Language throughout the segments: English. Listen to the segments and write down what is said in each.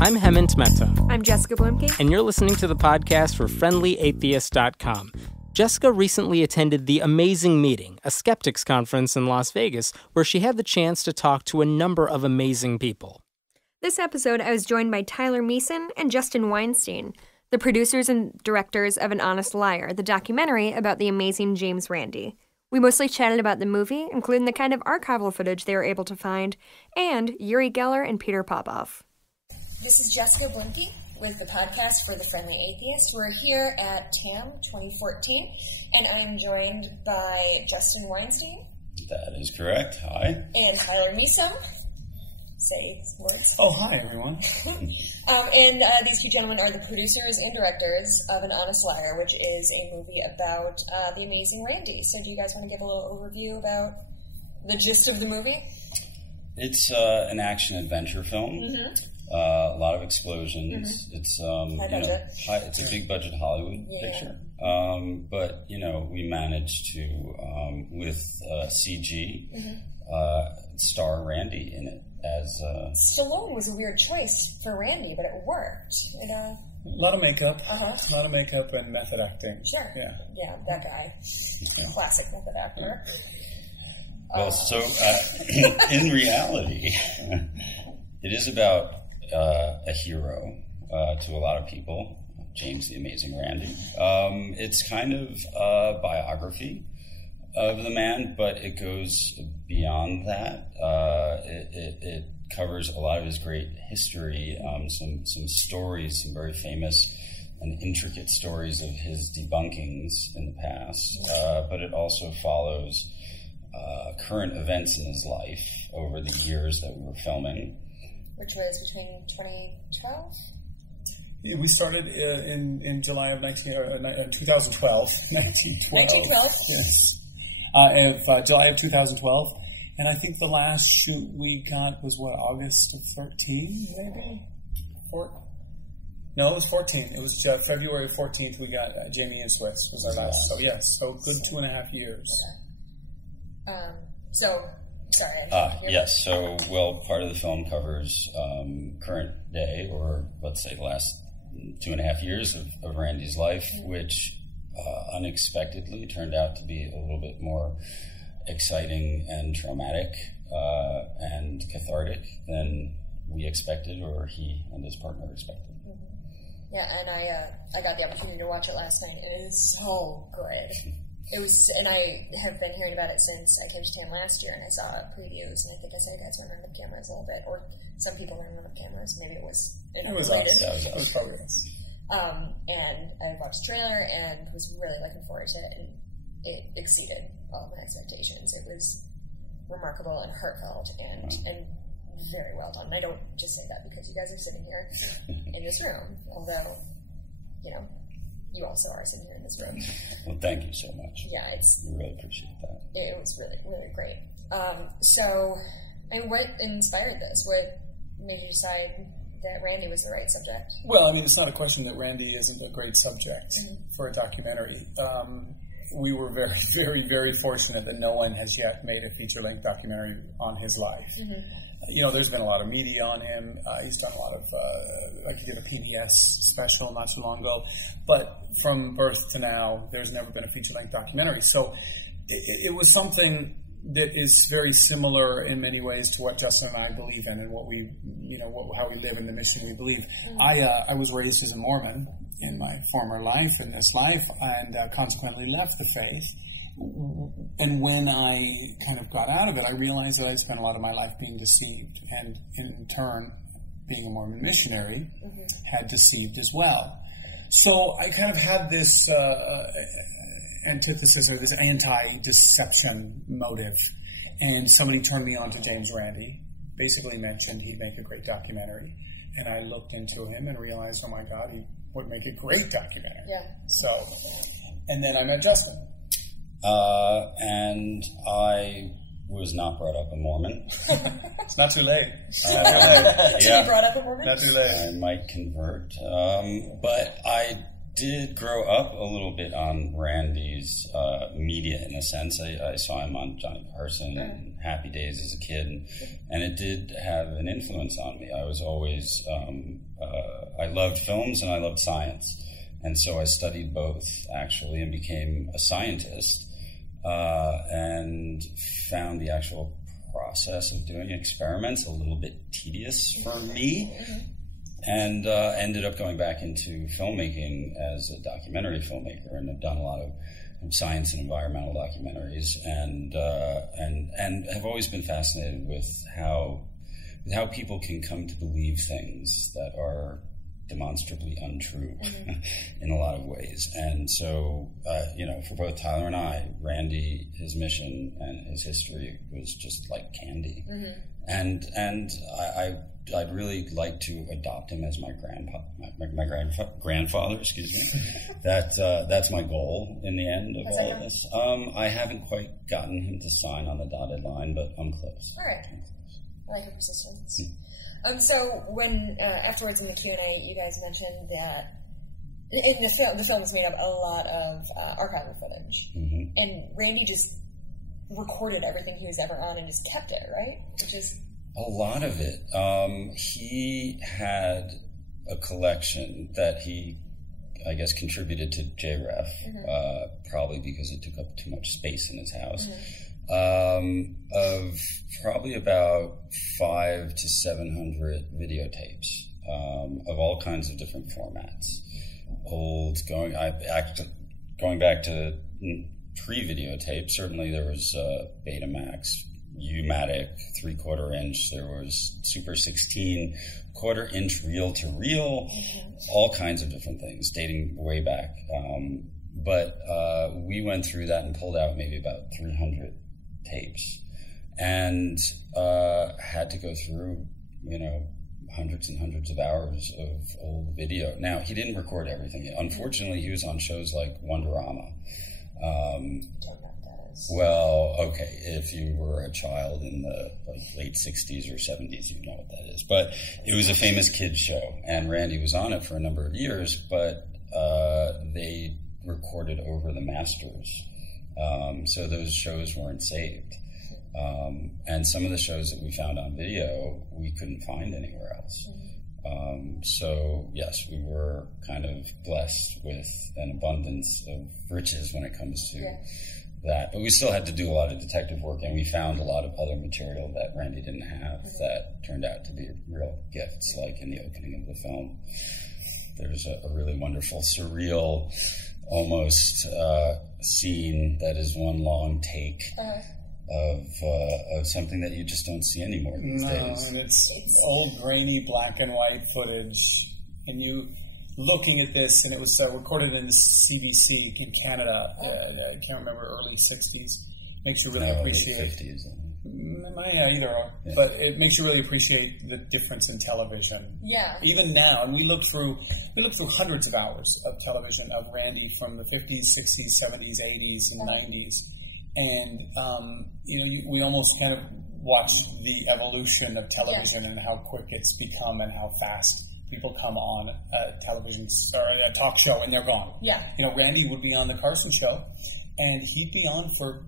I'm Hemant Mehta. I'm Jessica Bluemke. And you're listening to the podcast for FriendlyAtheist.com. Jessica recently attended the Amazing Meeting, a skeptics conference in Las Vegas, where she had the chance to talk to a number of amazing people. This episode, I was joined by Tyler Measom and Justin Weinstein, the producers and directors of An Honest Liar, the documentary about the amazing James Randi. We mostly chatted about the movie, including the kind of archival footage they were able to find, and Uri Geller and Peter Popoff. This is Jessica Bluemke with the podcast for The Friendly Atheist. We're here at TAM 2014, and I am joined by Justin Weinstein. That is correct. Hi. And Tyler Measom. Say words. Oh, hi, everyone. And these two gentlemen are the producers and directors of An Honest Liar, which is a movie about the amazing Randi. So do you guys want to give a little overview about the gist of the movie? It's an action-adventure film. Mm-hmm. A lot of explosions. Mm-hmm. It's it's a big-budget Hollywood picture. But, we managed to, with CG, star Randi in it. Stallone was a weird choice for Randi, but it worked. A lot of makeup. A lot of makeup and method acting. Sure. Yeah, that guy. Classic method actor. Well, so in reality, it is about a hero to a lot of people, James the Amazing Randi. It's kind of a biography of the man, but it goes beyond that. It covers a lot of his great history, some stories, some very famous and intricate stories of his debunkings in the past. But it also follows current events in his life over the years that we were filming. Which was between 2012? Yeah, we started in July of 2012. 1912. 1912? Yes. July of 2012, and I think the last shoot we got was August of 13, maybe? No, it was 14. It was February 14th. We got Jamie and Swiss was our last. So yes, so good 2.5 years. Okay. Yes. So part of the film covers current day, or let's say the last 2.5 years of Randi's life, which unexpectedly turned out to be a little bit more exciting and traumatic and cathartic than we expected, or he and his partner expected. Mm-hmm. Yeah, and I got the opportunity to watch it last night. It is so good. It was, and I have been hearing about it since I came to TAM last year, and I saw previews, and I think I saw you guys running around with cameras a little bit, or some people running around with cameras. Maybe it was us. That was probably us. And I watched the trailer and was really looking forward to it, and it exceeded all of my expectations. It was remarkable and heartfelt and very well done. And I don't just say that because you guys are sitting here in this room, although, you also are sitting here in this room. Well, thank you so much. Yeah, we really appreciate that. It was really, really great. What inspired this? What made you decide that Randi was the right subject? Well, it's not a question that Randi isn't a great subject for a documentary. We were very, very, very fortunate that no one has yet made a feature-length documentary on his life. Mm-hmm. There's been a lot of media on him. He's done a lot of, he did a PBS special not too long ago. But from birth to now, there's never been a feature-length documentary. So it was something that is very similar in many ways to what Justin and I believe in, and what we, how we live in the mission we believe. Mm-hmm. I was raised as a Mormon in my former life, in this life, and consequently left the faith. And when I kind of got out of it, I realized that I'd spent a lot of my life being deceived, and in turn, being a Mormon missionary, had deceived as well. So I kind of had this antithesis, or this anti-deception motive, and somebody turned me on to James Randi, basically mentioned he'd make a great documentary, and I looked into him and realized, oh my God, he would make a great documentary. Yeah. So, and then I met Justin. And I was not brought up a Mormon. It's not too late. To be brought up a Mormon? Not too late. I might convert. But I did grow up a little bit on Randi's media, in a sense. I saw him on Johnny Carson and Happy Days as a kid, and it did have an influence on me. I was always, I loved films and I loved science, and so I studied both, actually, and became a scientist, and found the actual process of doing experiments a little bit tedious for me, and ended up going back into filmmaking as a documentary filmmaker, and have done a lot of science and environmental documentaries, and have always been fascinated with how people can come to believe things that are demonstrably untrue in a lot of ways. And so, for both Tyler and I, Randi, his mission and his history was just like candy. And I'd really like to adopt him as my grandfather, excuse me. That's my goal in the end of all of this. I haven't quite gotten him to sign on the dotted line, but I'm close. All right. I like your persistence. So when afterwards in the Q&A, you guys mentioned that in the film is made up a lot of archival footage, and Randi just recorded everything he was ever on and just kept it, right? Which is a lot of it. He had a collection that he, I guess, contributed to JREF, probably because it took up too much space in his house. Of probably about 500 to 700 videotapes of all kinds of different formats. Going back to pre-videotape, certainly there was Betamax, U-Matic, 3/4 inch. There was Super 16, 1/4 inch reel-to-reel, all kinds of different things dating way back. But we went through that and pulled out maybe about 300 tapes, and had to go through, hundreds and hundreds of hours of old video. Now, he didn't record everything. Unfortunately, he was on shows like Wonderama. don't know what that is. Well, okay, if you were a child in the late 60s or 70s, you know what that is. But it was a famous kids show, and Randi was on it for a number of years, but they recorded over the masters. So those shows weren't saved. And some of the shows that we found on video, we couldn't find anywhere else. So yes, we were kind of blessed with an abundance of riches when it comes to that. But we still had to do a lot of detective work, and we found a lot of other material that Randi didn't have that turned out to be real gifts, like in the opening of the film. There's a really wonderful, surreal, almost scene that is one long take of something that you just don't see anymore these days. And it's old, grainy, black and white footage, and you looking at this, and it was recorded in CBC in Canada. I can't remember, early 60s. Makes you really appreciate late 50s. Either or. Yeah. But it makes you really appreciate the difference in television. Yeah. Even now, and we looked through hundreds of hours of television of Randi from the 50s, 60s, 70s, 80s, and 90s. And, we almost kind of watch the evolution of television and how quick it's become and how fast people come on a television or a talk show and they're gone. Yeah. Randi would be on the Carson show, and he'd be on for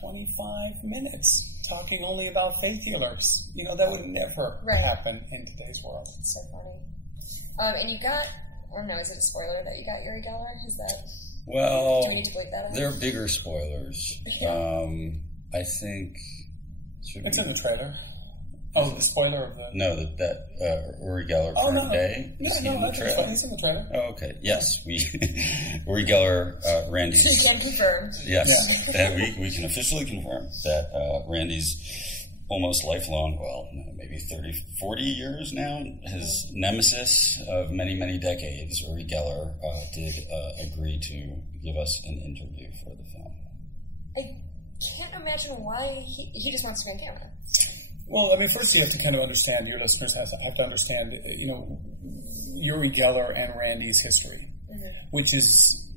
25 minutes talking only about faith healers. That would never happen in today's world. It's so funny. And you got, I don't know, is it a spoiler that you got Uri Geller? Is that... Well, do we need to believe that? There are bigger spoilers. I think... It's in the trailer. Oh, the spoiler of the... No, that Uri Geller current day? Is he in the trailer? He's in the trailer. Oh, okay. Yes, Uri Geller, Randi's... So you can confirm. Yes, we can officially confirm that Randi's almost lifelong, maybe 30, 40 years now, his nemesis of many, many decades, Uri Geller, did agree to give us an interview for the film. I can't imagine why he just wants to be on camera. Well, first you have to kind of understand, your listeners have to understand, Uri Geller and Randi's history, which is,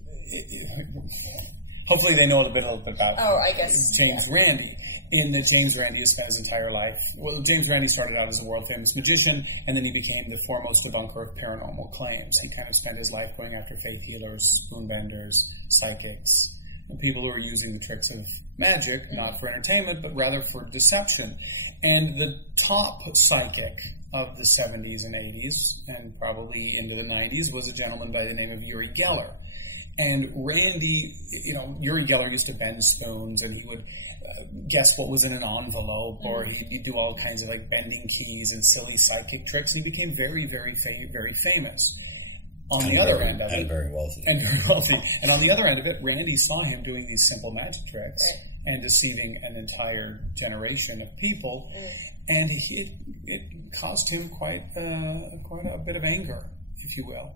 hopefully they know a little bit about I guess. James Randi. in that James Randi has spent his entire life. Well, James Randi started out as a world-famous magician, and then he became the foremost debunker of paranormal claims. He kind of spent his life going after faith healers, spoonbenders, psychics, and people who are using the tricks of magic, not for entertainment, but rather for deception. And the top psychic of the 70s and 80s, and probably into the 90s, was a gentleman by the name of Uri Geller. And Randi, Uri Geller used to bend spoons, and he would guess what was in an envelope, or he'd do all kinds of like bending keys and silly psychic tricks. He became very, very, very famous. On the other end of it, and very wealthy. And on the other end of it, Randi saw him doing these simple magic tricks and deceiving an entire generation of people, and it caused him quite a bit of anger, if you will.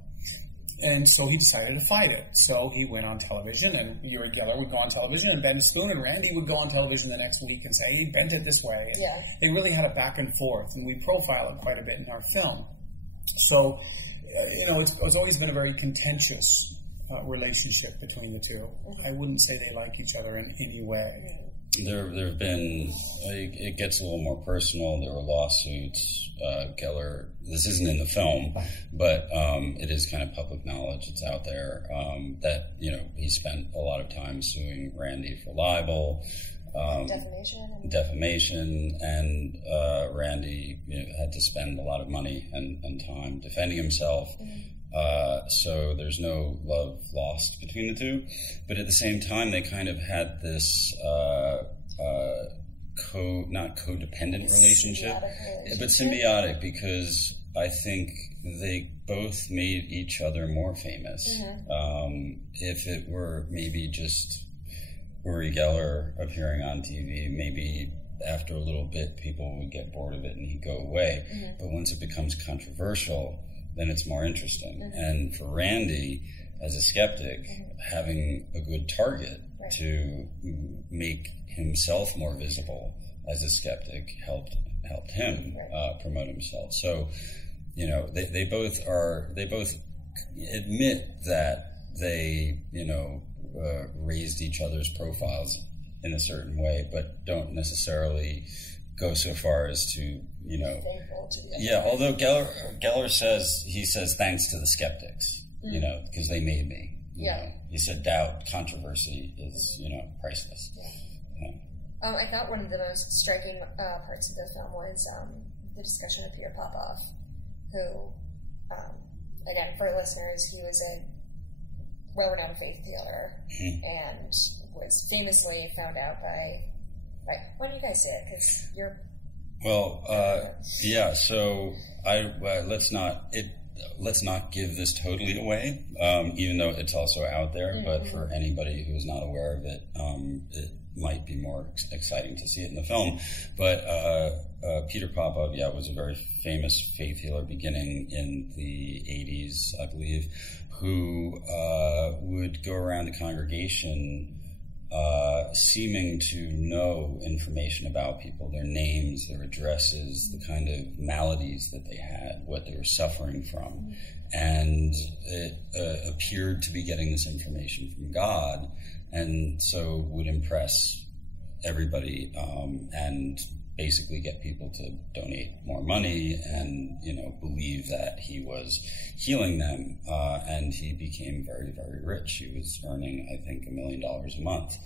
And so he decided to fight it. So he went on television, and Uri Geller would go on television and bend a spoon, and Randi would go on television the next week and say, he bent it this way. And they really had a back and forth, and we profile it quite a bit in our film. So, it's always been a very contentious relationship between the two. I wouldn't say they like each other in any way. There have been, it gets a little more personal. There were lawsuits. Geller, this isn't in the film, but it is kind of public knowledge. It's out there that, he spent a lot of time suing Randi for libel. Defamation, and Randi had to spend a lot of money and time defending himself. So there's no love lost between the two, but at the same time they kind of had this not codependent relationship, but symbiotic, because I think they both made each other more famous. If it were maybe just Uri Geller appearing on TV, maybe after a little bit people would get bored of it and he'd go away. But once it becomes controversial, then it's more interesting. And for Randi, as a skeptic, having a good target to make himself more visible as a skeptic helped him promote himself. So, they both admit that they, raised each other's profiles in a certain way, but don't necessarily go so far as to, although Geller says thanks to the skeptics, because they made me. He said doubt, controversy is, priceless. I thought one of the most striking parts of the film was the discussion of Peter Popoff, who, again, for listeners, he was a well-renowned faith healer, and was famously found out by why don't you guys say it? Because you're... Well, so let's not give this totally away, even though it's also out there, but for anybody who's not aware of it, it might be more exciting to see it in the film. But Peter Popoff, was a very famous faith healer beginning in the 80s, I believe, who would go around the congregation seeming to know information about people, their names, their addresses, the kind of maladies that they had, what they were suffering from. And it appeared to be getting this information from God, and so would impress everybody and basically get people to donate more money and, believe that he was healing them. And he became very, very rich. He was earning, I think, $1 million a month.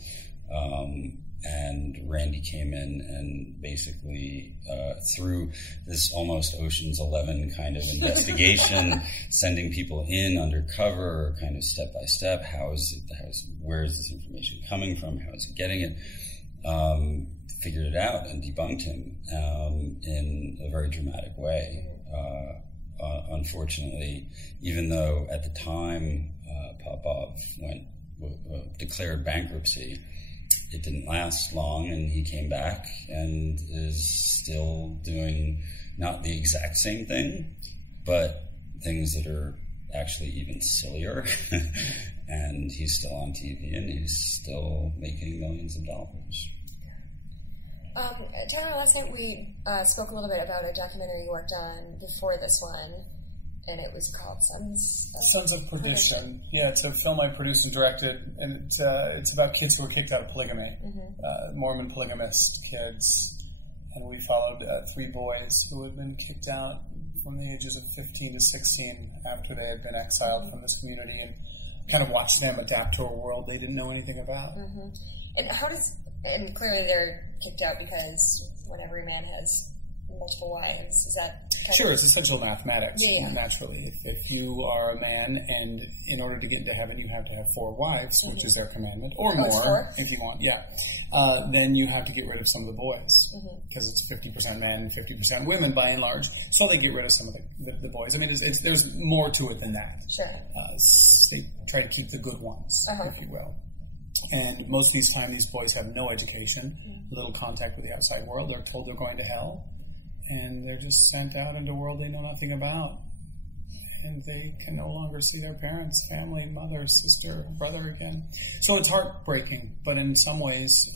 And Randi came in and basically, through this almost Ocean's 11 kind of investigation, sending people in undercover, kind of step by step, where is this information coming from? How is he getting it? Figured it out and debunked him in a very dramatic way. Unfortunately, even though at the time Popoff declared bankruptcy, it didn't last long, and he came back and is still doing not the exact same thing, but things that are actually even sillier. And he's still on TV, and he's still making millions of dollars. Tyler, last night we spoke a little bit about a documentary you worked on before this one, and it was called Sons of Perdition. Yeah, it's a film I produced and directed, and it's about kids who were kicked out of polygamy, Mormon polygamist kids. And we followed 3 boys who had been kicked out from the ages of 15 to 16 after they had been exiled from this community, and kind of watched them adapt to a world they didn't know anything about. And clearly they're kicked out because when every man has multiple wives, is that Sure, it's essential mathematics. Yeah. Naturally, if you are a man and in order to get into heaven you have to have 4 wives, which is their commandment, or more if you want, then you have to get rid of some of the boys, because it's 50% men and 50% women by and large, so they get rid of some of the boys. I mean, there's more to it than that. Sure. They try to keep the good ones, if you will. And most of these time, these boys have no education, little contact with the outside world. They're told they're going to hell, and they're just sent out into a world they know nothing about. And they can no longer see their parents, family, mother, sister, brother again. So it's heartbreaking, but in some ways,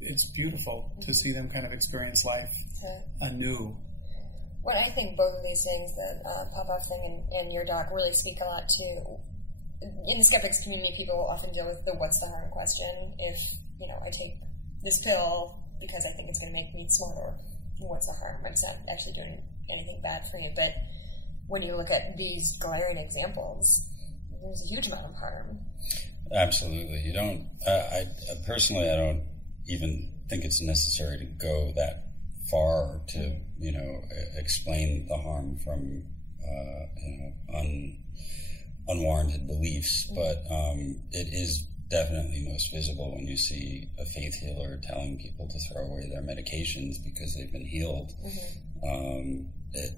it's beautiful to see them kind of experience life anew. Well, I think both of these things, the Popoff thing and your doc, really speak a lot to... In the skeptics community, people often deal with the what's the harm question. If, I take this pill because I think it's going to make me smarter, what's the harm? It's not actually doing anything bad for you. But when you look at these glaring examples, there's a huge amount of harm. Absolutely. You don't... I personally, I don't even think it's necessary to go that far to, explain the harm from, unwarranted beliefs, but it is definitely most visible when you see a faith healer telling people to throw away their medications because they've been healed. It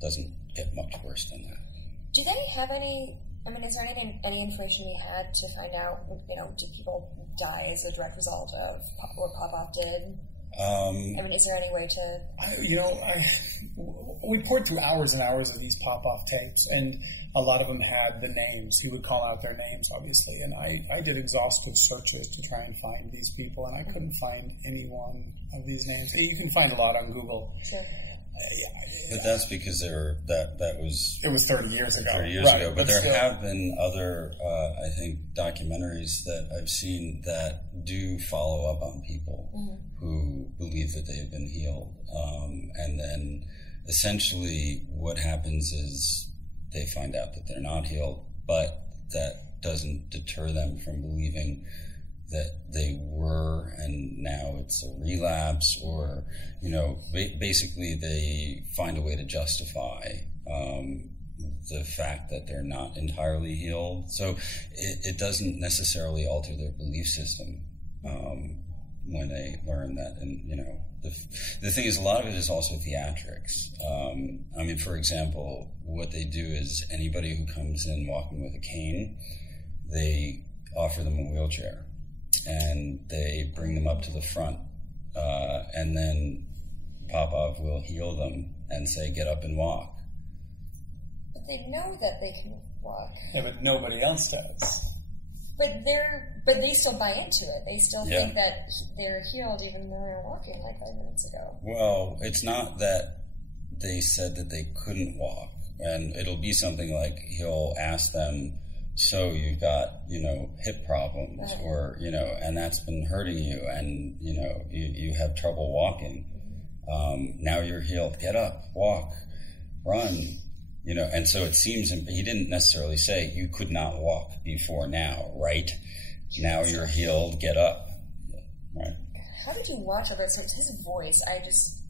doesn't get much worse than that. Do they have any? I mean, is there any information you had to find out? Did people die as a direct result of what Popoff did? Is there any way to? We poured through hours and hours of these Popoff tapes, and a lot of them had the names. He would call out their names, obviously, and I did exhaustive searches to try and find these people, and I couldn't find any one of these names. You can find a lot on Google. Sure. But that's because that was... It was 30 years ago. 30 years ago. But there have been other, I think, documentaries that I've seen that do follow up on people who believe that they've been healed. And then essentially what happens is they find out that they're not healed, but that doesn't deter them from believing that they were, and now it's a relapse, or, basically they find a way to justify the fact that they're not entirely healed. So it doesn't necessarily alter their belief system when they learn that. And, the thing is, a lot of it is also theatrics. For example, what they do is anybody who comes in walking with a cane, they offer them a wheelchair. And they bring them up to the front, and then Popoff will heal them and say, get up and walk. But they know that they can walk. Yeah, but nobody else does. But they still buy into it. They still think that they're healed even though they're walking like 5 minutes ago. Well, it's not that they said that they couldn't walk. And it'll be something like he'll ask them, so you've got, hip problems, or, and that's been hurting you, and, you have trouble walking. Now you're healed. Get up, walk, run, and so it seems he didn't necessarily say you could not walk before now, right? Now you're healed, get up, right? How did you watch over his voice? It's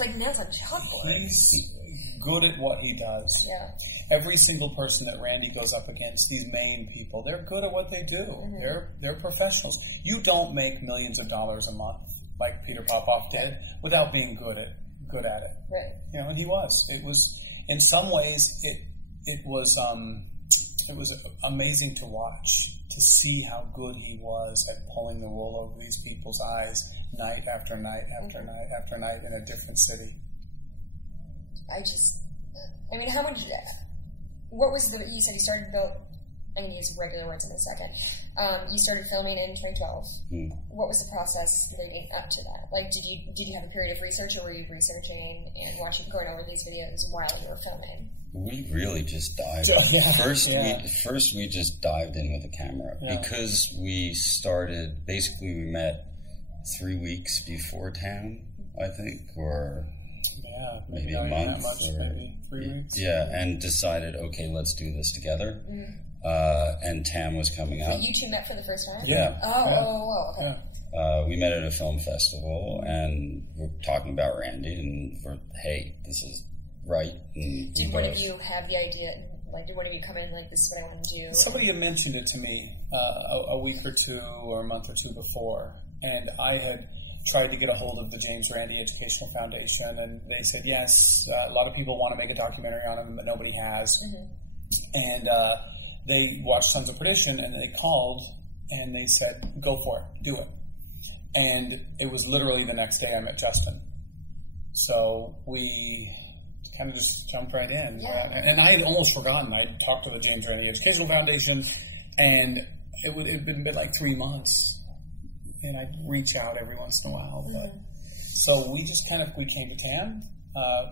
like nails on chalkboard. He's good at what he does. Yeah. Every single person that Randi goes up against, these main people, they're good at what they do. They're professionals. You don't make millions of dollars a month like Peter Popoff did without being good at it. Right. And he was. It was, in some ways, it was amazing to watch, to see how good he was at pulling the wool over these people's eyes night after night after night after night in a different city. How much, what was you said he started I'm going to use regular words in a second. You started filming in 2012. What was the process leading up to that? Like, did you have a period of research, or were you researching and going over these videos while you were filming? We really just dived. First, we just dived in with the camera because we started. Basically, we met 3 weeks before Tam, I think, or maybe a month, maybe 3 weeks. Yeah, and decided, okay, let's do this together. And Tam was coming out. So you two met for the first time? Yeah. Okay. We met at a film festival, and we're talking about Randi, and hey, this is right. And did one of you have the idea? Like, did one of you come in like, this is what I want to do? Somebody had mentioned it to me a week or two, or a month or two before, and I had tried to get a hold of the James Randi Educational Foundation, and they said yes. A lot of people want to make a documentary on him, but nobody has. And they watched Sons of Perdition, and they called, and they said, go for it, do it. And it was literally the next day I met Justin. So we kind of just jumped right in. And I had almost forgotten. I talked to the James Randi Educational Foundation, and it had been like 3 months. And I'd reach out every once in a while. But so we just we came to Tam.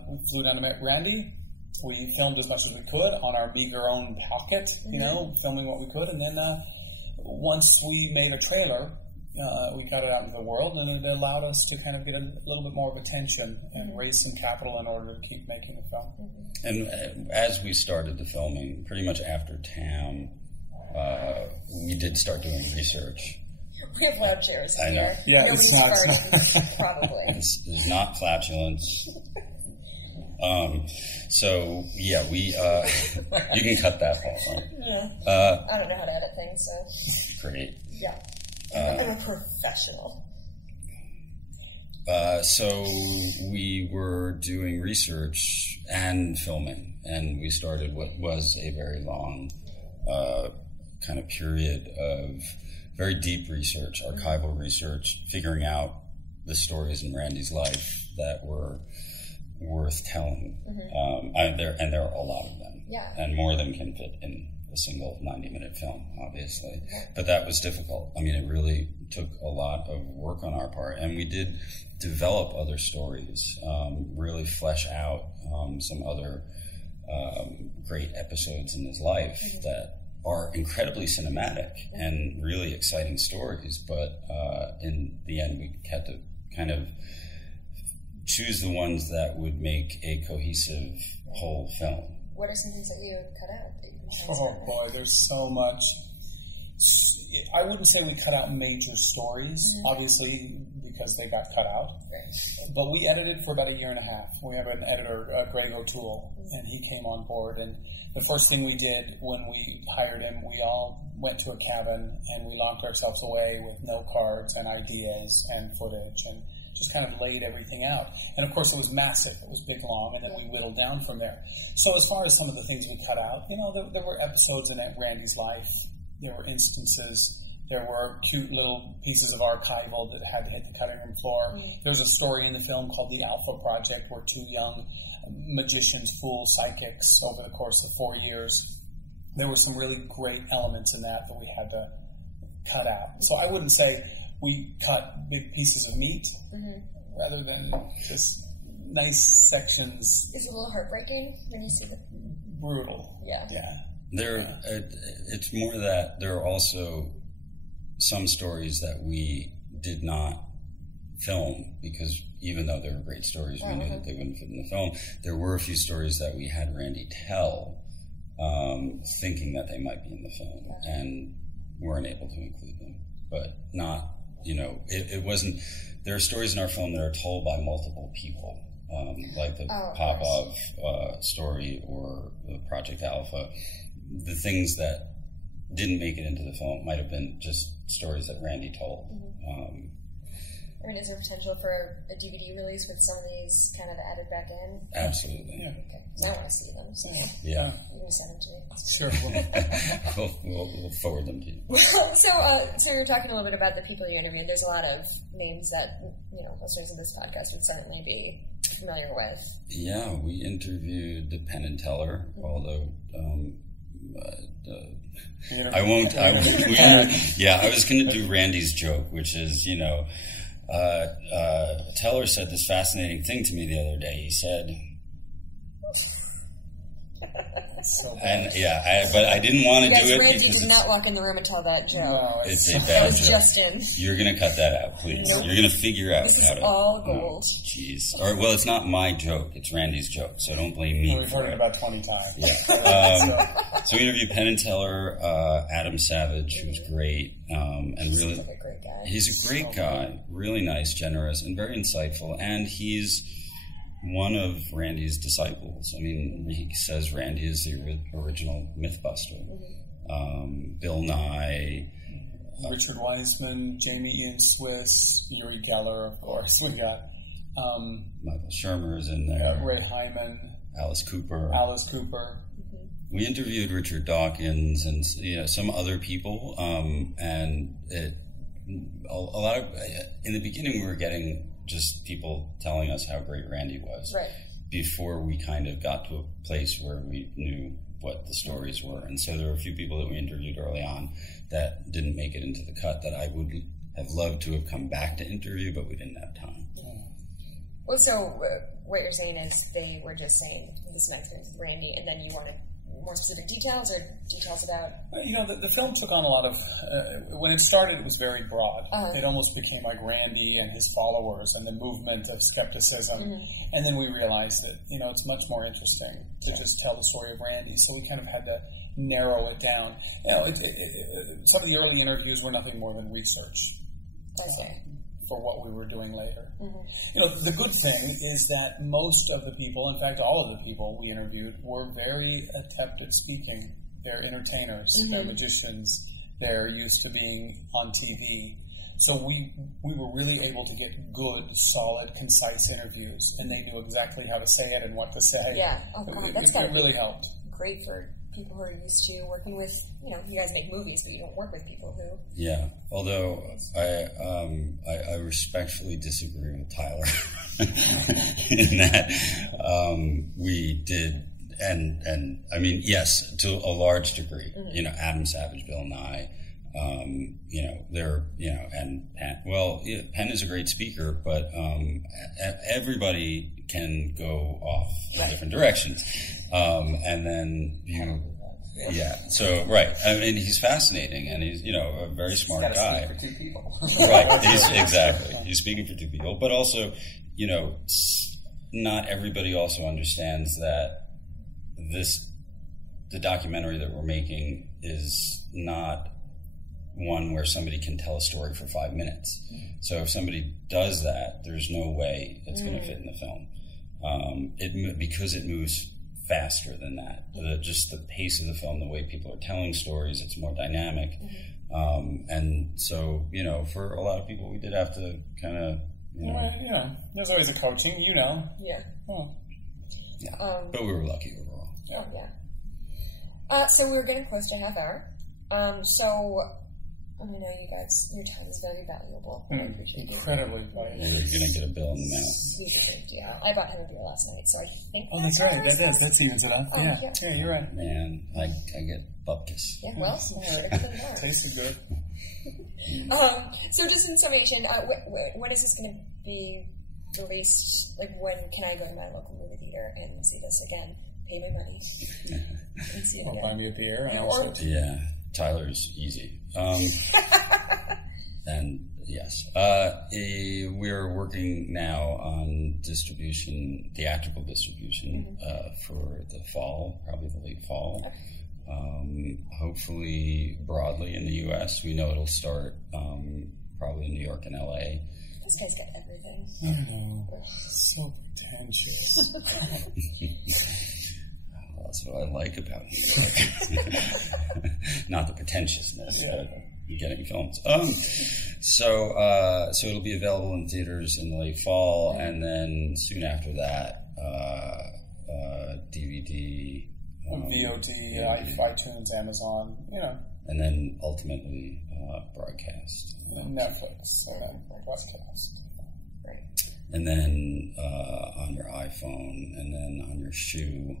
We flew down to meet Randi. We filmed as much as we could on our meager own pocket, filming what we could. And then once we made a trailer, we got it out into the world, and it allowed us to kind of get a little bit more of attention and raise some capital in order to keep making the film. And as we started the filming, pretty much after Tam, we did start doing research. We have loud chairs I know. here. Yeah, it's not. Probably. It's not flatulence. So yeah, we you can cut that part. Right? Yeah. I don't know how to edit things, so. Great. Yeah. I'm a professional. So we were doing research and filming, and we started what was a very long kind of period of very deep research, archival research, figuring out the stories in Randi's life that were worth telling. And there are a lot of them. Yeah. And more of them can fit in a single 90-minute film, obviously. But that was difficult. I mean, it really took a lot of work on our part. And we did develop other stories, really flesh out some other great episodes in his life that are incredibly cinematic and really exciting stories. But in the end, we had to kind of choose the ones that would make a cohesive whole film. What are some things that you cut out? That you Oh boy, there's so much. I wouldn't say we cut out major stories, obviously, because they got cut out. Right. But we edited for about 1.5 years. We have an editor, Greg O'Toole, and he came on board. And the first thing we did when we hired him, we all went to a cabin and we locked ourselves away with note cards and ideas and footage and just kind of laid everything out. And of course it was massive. It was big, long, and then we whittled down from there. So as far as some of the things we cut out, there were episodes in Randi's life. There were instances. There were cute little pieces of archival that had to hit the cutting room floor. There's a story in the film called The Alpha Project, where 2 young magicians fool psychics over the course of 4 years. There were some really great elements in that we had to cut out. So I wouldn't say we cut big pieces of meat, rather than just nice sections. Is it a little heartbreaking when you see the... Brutal. Yeah. It's more that there are also some stories that we did not film because even though they were great stories, we knew that they wouldn't fit in the film. There were a few stories that we had Randi tell, thinking that they might be in the film, and weren't able to include them. But not, it wasn't. There are stories in our film that are told by multiple people, like the Popoff story or the Project Alpha. The things that didn't make it into the film might have been just stories that Randi told. Is there potential for a DVD release with some of these kind of added back in? Absolutely. Yeah. Okay. I want to see them. So yeah. You can send them to me. Sure. We'll forward them to you. So you're talking a little bit about the people you interviewed. There's a lot of names that listeners of this podcast would certainly be familiar with. Yeah, we interviewed Penn and Teller, although I won't. I was going to do Randy's joke, which is, Teller said this fascinating thing to me the other day. He said, So but I didn't want to do it Randy because did not walk in the room and tell that joke. No, it's a That bad was joke. Justin. You're going to cut that out, please. Nope. You're going to figure out This how is to. all gold. Jeez. Well, it's not my joke. It's Randy's joke, so don't blame me. We've for heard it about 20 times. Yeah. So we interviewed Penn and Teller, Adam Savage, who's great, and really, Like a great guy. he's a great guy, really nice, generous, and very insightful. And he's one of Randy's disciples. I mean, he says Randy is the original MythBuster. Bill Nye, Richard Wiseman, Jamie Ian Swiss, Uri Geller, of course. We got Michael Shermer is in there, Ray Hyman, Alice Cooper. We interviewed Richard Dawkins and some other people, and a lot of in the beginning we were getting just people telling us how great Randy was, Right. before we kind of got to a place where we knew what the stories were. And so there were a few people that we interviewed early on that didn't make it into the cut that I would have loved to have come back to interview, but we didn't have time. Well, so what you're saying is they were just saying, this is my experience with Randy, and then you wanted more specific details or details about... The film took on a lot of... when it started, it was very broad. Uh-huh. It almost became like Randy and his followers and the movement of skepticism. And then we realized that, it's much more interesting to just tell the story of Randy. So we kind of had to narrow it down. Some of the early interviews were nothing more than research. Okay. For what we were doing later. The good thing is that most of the people, in fact all of the people we interviewed, were very adept at speaking. They're entertainers, they're magicians, they're used to being on TV. So we were really able to get good, solid, concise interviews, and they knew exactly how to say it and what to say. Yeah. Oh, God, It really helped. Great for people who are used to working with, you guys make movies, but you don't work with people who... Yeah, although I respectfully disagree with Tyler in that we did, and I mean, yes, to a large degree, Adam Savage, Bill Nye, they're, and Penn. Well, Penn is a great speaker, but everybody can go off in different directions. And then, yeah, so, right. I mean, he's fascinating, and he's, a very smart guy. Speak for two people. Right, exactly. He's speaking for two people. But also, not everybody also understands that the documentary that we're making is not one where somebody can tell a story for 5 minutes. So if somebody does that, there's no way it's going to fit in the film. Because it moves faster than that. Just the pace of the film, the way people are telling stories, it's more dynamic. And so, for a lot of people, we did have to kind of, there's always a coaching, Yeah. Oh. Yeah. But we were lucky overall. Yeah. So we're getting close to a half hour. So I know you guys, your time is very valuable. I appreciate it. Incredibly valuable. We're going to get a bill in the mail. Yeah, I bought him a beer last night, so I think. Oh, that's right. That evens it up. Yeah, you're right. Man, I get bupkis. Yeah, well, Tasted good. So just in summation, when is this going to be released? Like, when can I go to my local movie theater and see this again? Pay my money. And see it again. Buy me a beer. Yeah, Tyler's easy. And yes, we're working now on distribution, theatrical distribution, for the fall, probably the late fall. Hopefully broadly in the U.S. We know it'll start probably in New York and L.A. This guy's got everything. I know. So pretentious. That's what I like about New York. Not the pretentiousness, but getting films. So it'll be available in theaters in the late fall, and then soon after that, DVD, VOD, iTunes, Amazon, and then ultimately broadcast. Netflix, and then broadcast. Right. and then on your iPhone, and then on your shoe,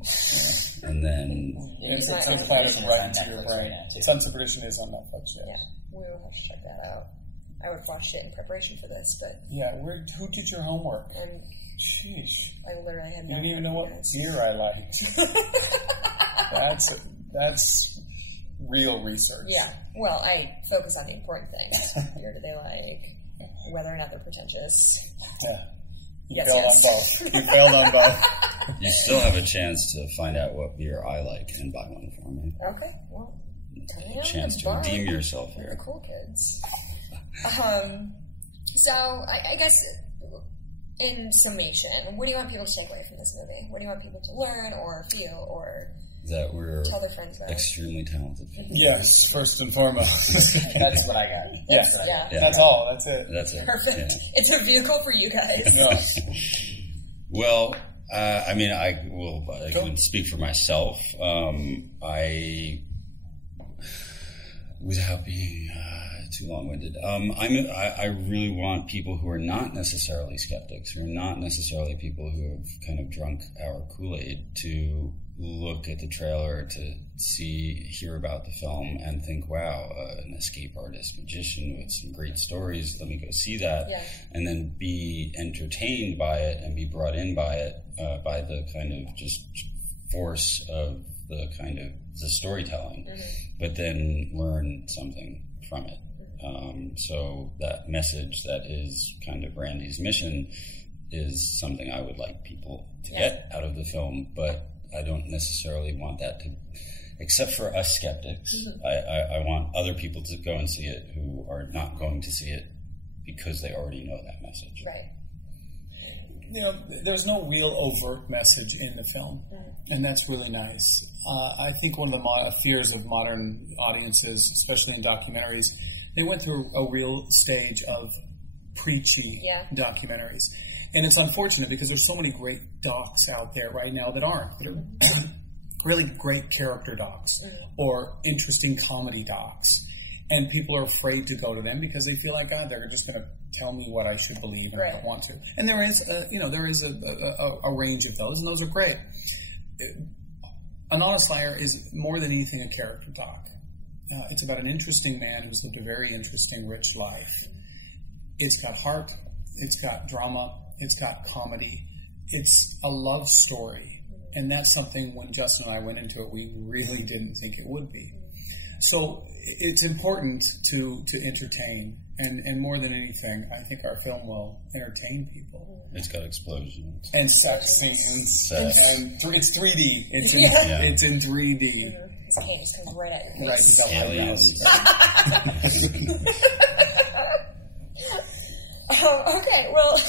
and then... It's transplanted right into your brain. Sons of Perdition is on Netflix, yes. Yeah, we will have to check that out. I would watch it in preparation for this, but... Yeah, who did your homework? And sheesh. I literally had You no didn't even know what ideas. beer I liked. That's real research. Yeah, well, I focus on the important things. Beer do they like? Whether or not they're pretentious. Yeah. You Yes, failed yes. on both. You failed on both. You still have a chance to find out what beer I like and buy one for me. Okay, well, A chance to redeem yourself The here. cool kids. So, I guess, in summation, what do you want people to take away from this movie? What do you want people to learn or feel or That we're tell their friends about? extremely talented people. Yes, first and foremost. That's what I got. Yeah. Yeah. That's all. That's it. That's it. Perfect. Yeah. It's a vehicle for you guys. No. Well, I mean, I can speak for myself. Without being too long-winded, I really want people who are not necessarily skeptics, who are not necessarily people who have kind of drunk our Kool-Aid, to look at the trailer, to hear about the film, and think, wow, an escape artist magician with some great stories, let me go see that, and then be entertained by it and be brought in by it, by the kind of just force of the kind of the storytelling, but then learn something from it. So that message that is kind of Randi's mission is something I would like people to get out of the film, but I don't necessarily want that to, except for us skeptics, I want other people to go and see it who are not going to see it because they already know that message. Right. You know, there's no real overt message in the film, and that's really nice. I think one of the fears of modern audiences, especially in documentaries, they went through a real stage of preachy documentaries. And it's unfortunate because there's so many great docs out there right now that aren't. That are really great character docs or interesting comedy docs. And people are afraid to go to them because they feel like, God, they're just going to tell me what I should believe, and I don't want to. And there is, a range of those, and those are great. An Honest Liar is more than anything a character doc. It's about an interesting man who's lived a very interesting, rich life. It's got heart. It's got drama. It's got comedy. It's a love story. And that's something when Justin and I went into it, we really didn't think it would be. So it's important to entertain. And more than anything, I think our film will entertain people. It's got explosions. And sex scenes. Sex. And it's 3D. It's in 3D. His hand just comes right at your Right. face. Aliens. Okay, well,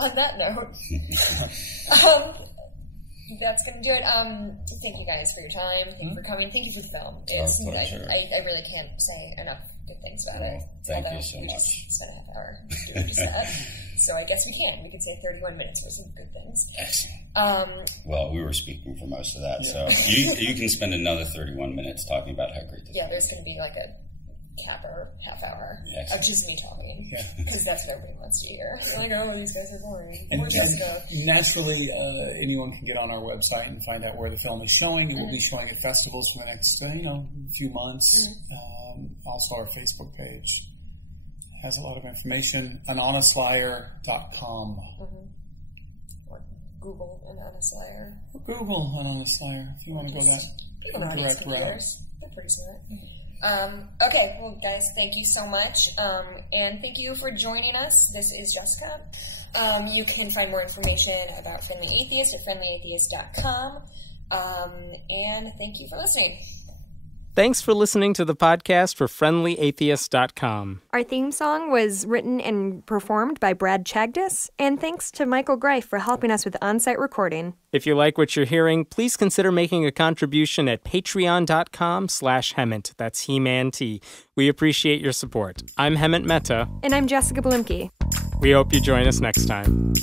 on that note, that's going to do it. Thank you guys for your time. Thank you for coming. Thank you for the film. Pleasure. I really can't say enough good things about it. Thank Although you so we much. Just spent a half hour doing just that. So I guess we can. We could say 31 minutes for some good things. Excellent. Well, we were speaking for most of that, so you can spend another 31 minutes talking about how great this is. There's going to be like a capper half hour of just me talking, because that's what everybody wants to hear. They're like, oh, these guys are boring. And Jessica. naturally, anyone can get on our website and find out where the film is showing. It will be showing at festivals for the next few months. Also, our Facebook page has a lot of information. AnHonestLiar.com. Or Google An Honest Liar. Or Google An Honest Liar if you want to go that People know these computers. They're pretty smart. Okay, well, guys, thank you so much. And thank you for joining us. This is Jessica. You can find more information about Friendly Atheist at friendlyatheist.com. And thank you for listening. Thanks for listening to the podcast for friendlyatheist.com. Our theme song was written and performed by Brad Chagdis, and thanks to Michael Greif for helping us with on-site recording. If you like what you're hearing, please consider making a contribution at patreon.com/Hemant. That's He-Man T. We appreciate your support. I'm Hemant Mehta. And I'm Jessica Blimke. We hope you join us next time.